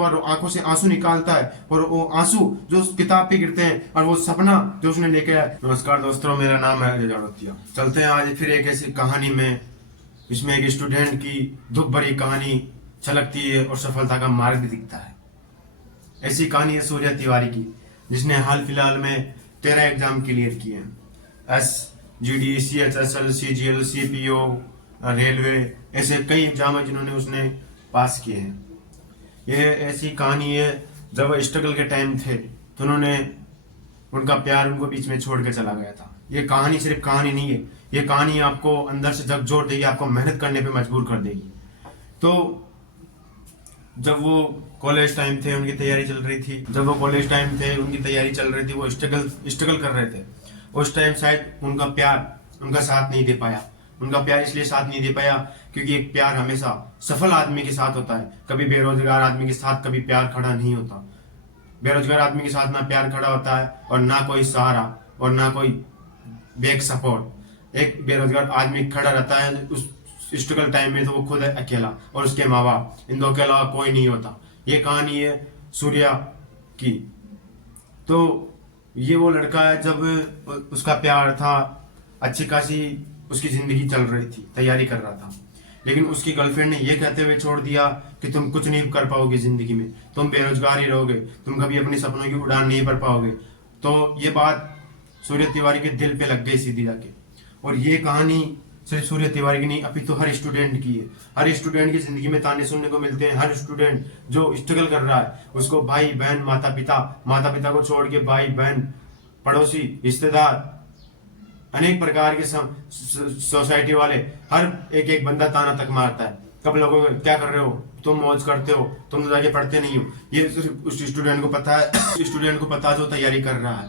हुआ आंखों से आंसू निकालता है, और वो आंसू जो उस किताब पे गिरते हैं और वो सपना जो उसने लेके आया। नमस्कार दोस्तों, मेरा नाम है अजय जाड़ोतिया। चलते हैं आज फिर एक ऐसी कहानी में, इसमें एक स्टूडेंट की दुख भरी कहानी छलकती है और सफलता का मार्ग भी दिखता है। ऐसी कहानी है सूर्या तिवारी की, जिसने हाल फिलहाल में 13 एग्जाम क्लियर किए हैं। SGD, CHSL, CGL, CPO, railway, ऐसे कई एग्जाम है जिन्होंने उसने पास किए हैं। ये ऐसी कहानी है, जब स्ट्रगल के टाइम थे तो उन्होंने उनका प्यार उनको बीच में छोड़ के चला गया था। ये कहानी सिर्फ कहानी नहीं है, ये कहानी आपको अंदर से झकझोर देगी, आपको मेहनत करने पे मजबूर कर देगी। तो जब वो कॉलेज टाइम थे, उनकी तैयारी चल रही थी, वो स्ट्रगल कर रहे थे। उस टाइम शायद उनका प्यार उनका साथ नहीं दे पाया। उनका प्यार इसलिए साथ नहीं दे पाया क्योंकि एक प्यार हमेशा सफल आदमी के साथ होता है, कभी बेरोजगार आदमी के साथ कभी प्यार खड़ा नहीं होता। बेरोजगार आदमी के साथ ना प्यार खड़ा होता है और ना कोई सहारा और ना कोई बैक सपोर्ट। एक बेरोजगार आदमी खड़ा रहता है उस स्ट्रगल टाइम में, तो वो खुद है अकेला और उसके माँ बाप, इन दो के अलावा कोई नहीं होता। ये कहानी है सूर्या की। तो ये वो लड़का है, जब उसका प्यार था, अच्छी खासी उसकी जिंदगी चल रही थी, तैयारी कर रहा था, लेकिन उसकी गर्लफ्रेंड ने ये कहते हुए छोड़ दिया कि तुम कुछ नहीं कर पाओगे जिंदगी में, तुम बेरोजगार ही रहोगे, तुम कभी अपने सपनों की उड़ान नहीं भर पाओगे। तो ये बात सूर्या तिवारी के दिल पे लग गई सीधी जाके। और ये कहानी सिर्फ सूर्या तिवारी की नहीं, अभी तो हर स्टूडेंट की है। हर स्टूडेंट की जिंदगी में ताने सुनने को मिलते हैं। हर स्टूडेंट जो स्ट्रगल कर रहा है, उसको भाई बहन, माता पिता को छोड़ के भाई बहन, पड़ोसी, रिश्तेदार, अनेक प्रकार के सोसाइटी वाले, हर एक बंदा ताना तक मारता है। कब लोगों को क्या कर रहे हो, तुम मौज करते हो, तुम तो जाके पढ़ते नहीं हो। ये सिर्फ उस स्टूडेंट को पता है, स्टूडेंट को पता जो तैयारी कर रहा है।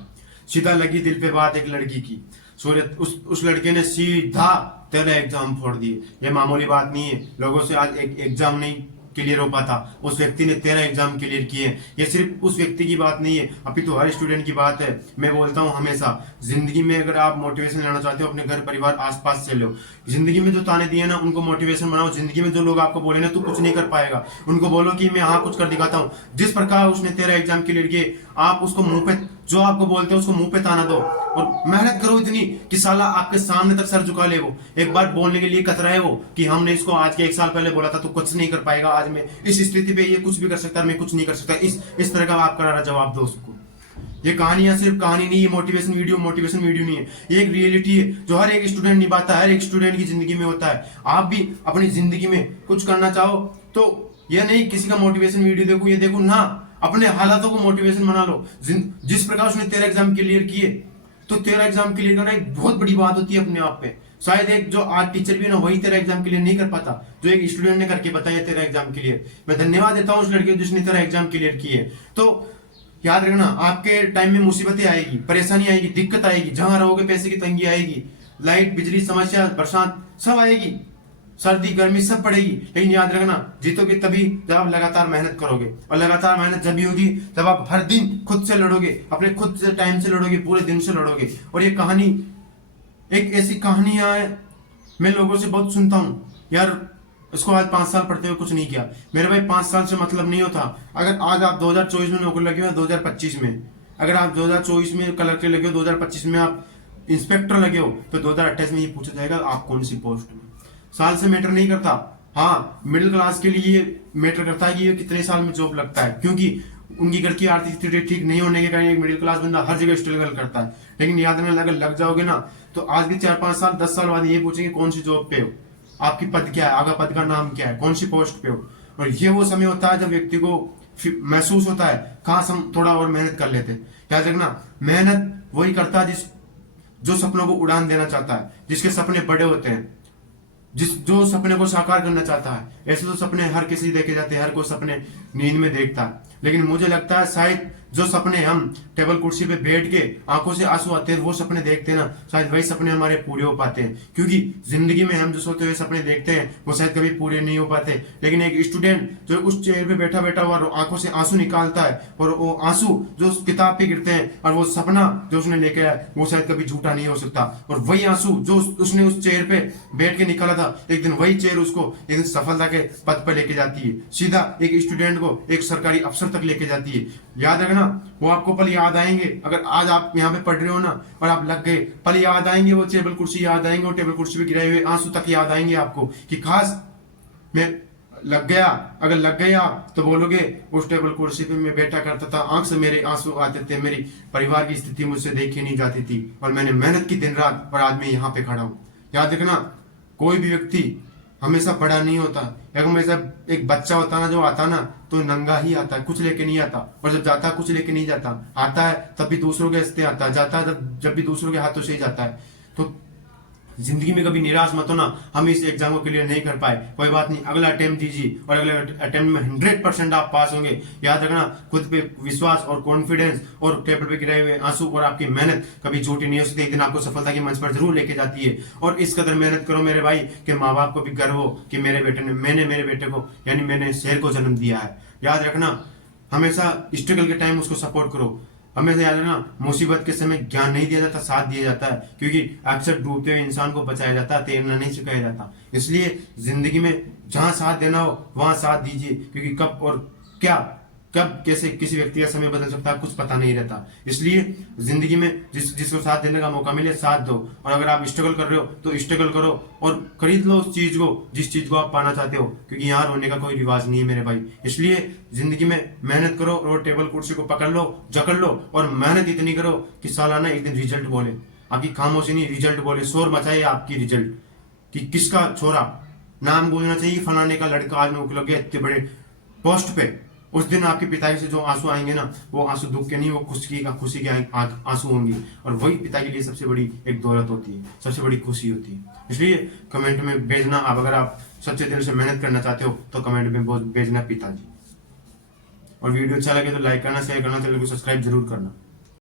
सीधा लगी दिल पे बात एक लड़की की। उस लड़के ने सीधा 13 एग्जाम फोड़ दिए। ये मामूली बात नहीं है, लोगों से आज एक एग्जाम नहीं क्लियर हो पाता, उस व्यक्ति ने 13 एग्जाम क्लियर किए। ये सिर्फ उस व्यक्ति की बात नहीं है, अभी तो हर स्टूडेंट की बात है। मैं बोलता हूँ हमेशा, जिंदगी में अगर आप मोटिवेशन लेना चाहते हो, अपने घर परिवार आसपास से लो। जिंदगी में जो ताने दिए ना, उनको मोटिवेशन बनाओ। जिंदगी में जो लोग आपको बोले ना तू कुछ नहीं कर पाएगा, उनको बोलो कि मैं हाँ कुछ कर दिखाता हूँ। जिस प्रकार उसने 13 एग्जाम क्लियर किए, आप उसको मुंह पे, जो आपको बोलते हैं उसको मुंह पे ताना दो और मेहनत करो इतनी कि साला आपके सामने तक सर झुका ले। वो एक बार बोलने के लिए कतरा है वो कि हमने इसको आज के 1 साल पहले बोला था तो कुछ नहीं कर पाएगा, आज मैं इस स्थिति पे, ये कुछ भी कर सकता है, मैं कुछ नहीं कर सकता। इस तरह का आप करारा जवाब दो उसको। ये कहानियां सिर्फ कहानी नहीं है, मोटिवेशन वीडियो नहीं है, ये एक रियलिटी है जो हर एक स्टूडेंट निभाता है, हर एक स्टूडेंट की जिंदगी में होता है। आप भी अपनी जिंदगी में कुछ करना चाहो तो यह नहीं किसी का मोटिवेशन वीडियो देखो, ये देखो ना, अपने हालातों को मोटिवेशन बना लो। जिस प्रकार उसने 13 एग्जाम क्लियर किए, तो 13 एग्जाम क्लियर करना एक बहुत बड़ी बात होती है अपने आप पे। शायद एक जो आज टीचर भी है ना, वही 13 एग्जाम क्लियर नहीं कर पाता, जो एक स्टूडेंट ने करके बताया 13 एग्जाम क्लियर। मैं धन्यवाद देता हूँ उस लड़के को जिसने 13 एग्जाम क्लियर किए। तो याद रखना, आपके टाइम में मुसीबतें आएगी, परेशानी आएगी, दिक्कत आएगी, जहां रहोगे पैसे की तंगी आएगी, लाइट बिजली समस्या, बरसात सब आएगी, सर्दी गर्मी सब पड़ेगी। लेकिन याद रखना, जीतोगे तभी जब आप लगातार मेहनत करोगे, और लगातार मेहनत जब भी होगी जब आप हर दिन खुद से लड़ोगे, अपने खुद से टाइम से लड़ोगे, पूरे दिन से लड़ोगे। और ये कहानी एक ऐसी कहानियां है, मैं लोगों से बहुत सुनता हूँ, यार इसको आज 5 साल पढ़ते हुए कुछ नहीं किया। मेरे भाई 5 साल से मतलब नहीं होता। अगर आज आप 2024 में नौकरी लगे हो, 2025 में, अगर आप 2024 में कलेक्टर लगे हो, 2025 में आप इंस्पेक्टर लगे हो, तो 2028 में ये पूछा जाएगा आप कौन सी पोस्ट में। साल से मैटर नहीं करता। हाँ, मिडिल क्लास के लिए मैटर करता है कि ये कितने साल में जॉब लगता है, क्योंकि उनकी घर की आर्थिक स्थिति ठीक नहीं होने के कारण एक मिडिल क्लास बंदा हर जगह स्ट्रगल करता है। लेकिन याद रखना, अगर लग जाओगे ना, तो आज के 4-5 साल 10 साल बाद ये पूछेंगे कौन सी जॉब पे हो, आपकी पद क्या है, आगे पद का नाम क्या है, कौन सी पोस्ट पे हो। और ये वो समय होता है जब व्यक्ति को महसूस होता है कहाँ हम थोड़ा और मेहनत कर लेते। याद रखना, मेहनत वही करता है जो सपनों को उड़ान देना चाहता है, जिसके सपने बड़े होते हैं, जो सपने को साकार करना चाहता है। ऐसे तो सपने हर किसी देखे जाते हैं, हर कोई सपने नींद में देखता है, लेकिन मुझे लगता है शायद जो सपने हम टेबल कुर्सी पे बैठ के आंखों से आंसू आते हैं, वो सपने देखते हैं ना, शायद वही सपने हमारे पूरे हो पाते हैं। क्योंकि जिंदगी में हम जो सोते हुए सपने देखते हैं वो शायद कभी पूरे नहीं हो पाते। लेकिन एक स्टूडेंट जो उस चेयर पे बैठा बैठा हुआ आंखों से आंसू निकालता है, और वो आंसू जो उस किताब पे गिरते हैं, और वो सपना जो उसने लेके आया वो शायद कभी झूठा नहीं हो सकता। और वही आंसू जो उसने उस चेयर पे बैठ के निकाला था, एक दिन वही चेयर उसको एक दिन सफलता के पद पर लेके जाती है। सीधा एक स्टूडेंट को एक सरकारी अफसर तक लेके जाती है। याद रखना, वो आपको पल याद आएंगे। अगर आज आप यहाँ पे पढ़ रहे हो ना और आप लग गए, पल याद आएंगे, वो टेबल कुर्सी याद आएंगे, और टेबल कुर्सी पे गिराए हुए आंसू तक याद आएंगे आपको कि खास मैं लग गया। अगर लग गया तो बोलोगे उस टेबल कुर्सी पे मैं बैठा करता था, आंख से मेरे आंसू आते थे, मेरी परिवार की स्थिति मुझसे देखी नहीं जाती थी, और मैंने मेहनत की दिन रात, और आज मैं यहाँ पे खड़ा हूँ। याद रखना, कोई भी व्यक्ति हमेशा बड़ा नहीं होता। हमेशा एक बच्चा होता ना, जो आता ना तो नंगा ही आता है, कुछ लेके नहीं आता, और जब जाता है कुछ लेके नहीं जाता। आता है तब भी दूसरों के हस्ते आता है, जाता है जब भी दूसरों के हाथों से ही जाता है। तो जिंदगी में कभी निराश मत होना, हम इस एग्जाम को क्लियर नहीं कर पाए, कोई बात नहीं, अगला अटेम्प्ट दीजिए और अगले अटेम्प्ट में 100% आप पास होंगे। याद रखना, खुद पे विश्वास और कॉन्फिडेंस और टेबल पे गिराए हुए आंसू और आपकी मेहनत कभी झूठी नहीं हो सकती, एक दिन आपको सफलता की मंच पर जरूर लेके जाती है। और इस कदर मेहनत करो मेरे भाई कि माँ बाप को भी गर्व हो कि मेरे बेटे को यानी मैंने शेर को जन्म दिया है। याद रखना, हमेशा स्ट्रगल के टाइम उसको सपोर्ट करो। हमेशा याद रखना, मुसीबत के समय ज्ञान नहीं दिया जाता, साथ दिया जाता है, क्योंकि अक्सर डूबते हुए इंसान को बचाया जाता है, तैरना नहीं सिखाया जाता। इसलिए जिंदगी में जहां साथ देना हो वहां साथ दीजिए, क्योंकि कब और कब कैसे किसी व्यक्ति का समय बदल सकता है कुछ पता नहीं रहता। इसलिए जिंदगी में जिसको साथ देने का मौका मिले साथ दो, और अगर आप स्ट्रगल कर रहे हो तो स्ट्रगल करो और खरीद लो उस चीज को जिस चीज को आप पाना चाहते हो, क्योंकि यहाँ रोने का कोई रिवाज नहीं है मेरे भाई। इसलिए जिंदगी में मेहनत करो और टेबल कुर्सी को पकड़ लो, जकड़ लो, और मेहनत इतनी करो कि सालाना एक दिन रिजल्ट बोले, आपकी खामोशी नहीं रिजल्ट बोले, शोर मचाए आपकी रिजल्ट कि किसका छोरा, नाम बोलना चाहिए फलाने का लड़का आज निकल गया इतने बड़े पोस्ट पे। उस दिन आपके पिताजी से जो आंसू आएंगे ना, वो आंसू दुख के नहीं, वो खुशी के आंसू होंगे, और वही पिता के लिए सबसे बड़ी एक दौलत होती है, सबसे बड़ी खुशी होती है। इसलिए कमेंट में भेजना, आप अगर आप सच्चे दिल से मेहनत करना चाहते हो तो कमेंट में भेजना पिताजी। और वीडियो अच्छा लगे तो लाइक करना, शेयर करना, चैनल को सब्सक्राइब जरूर करना।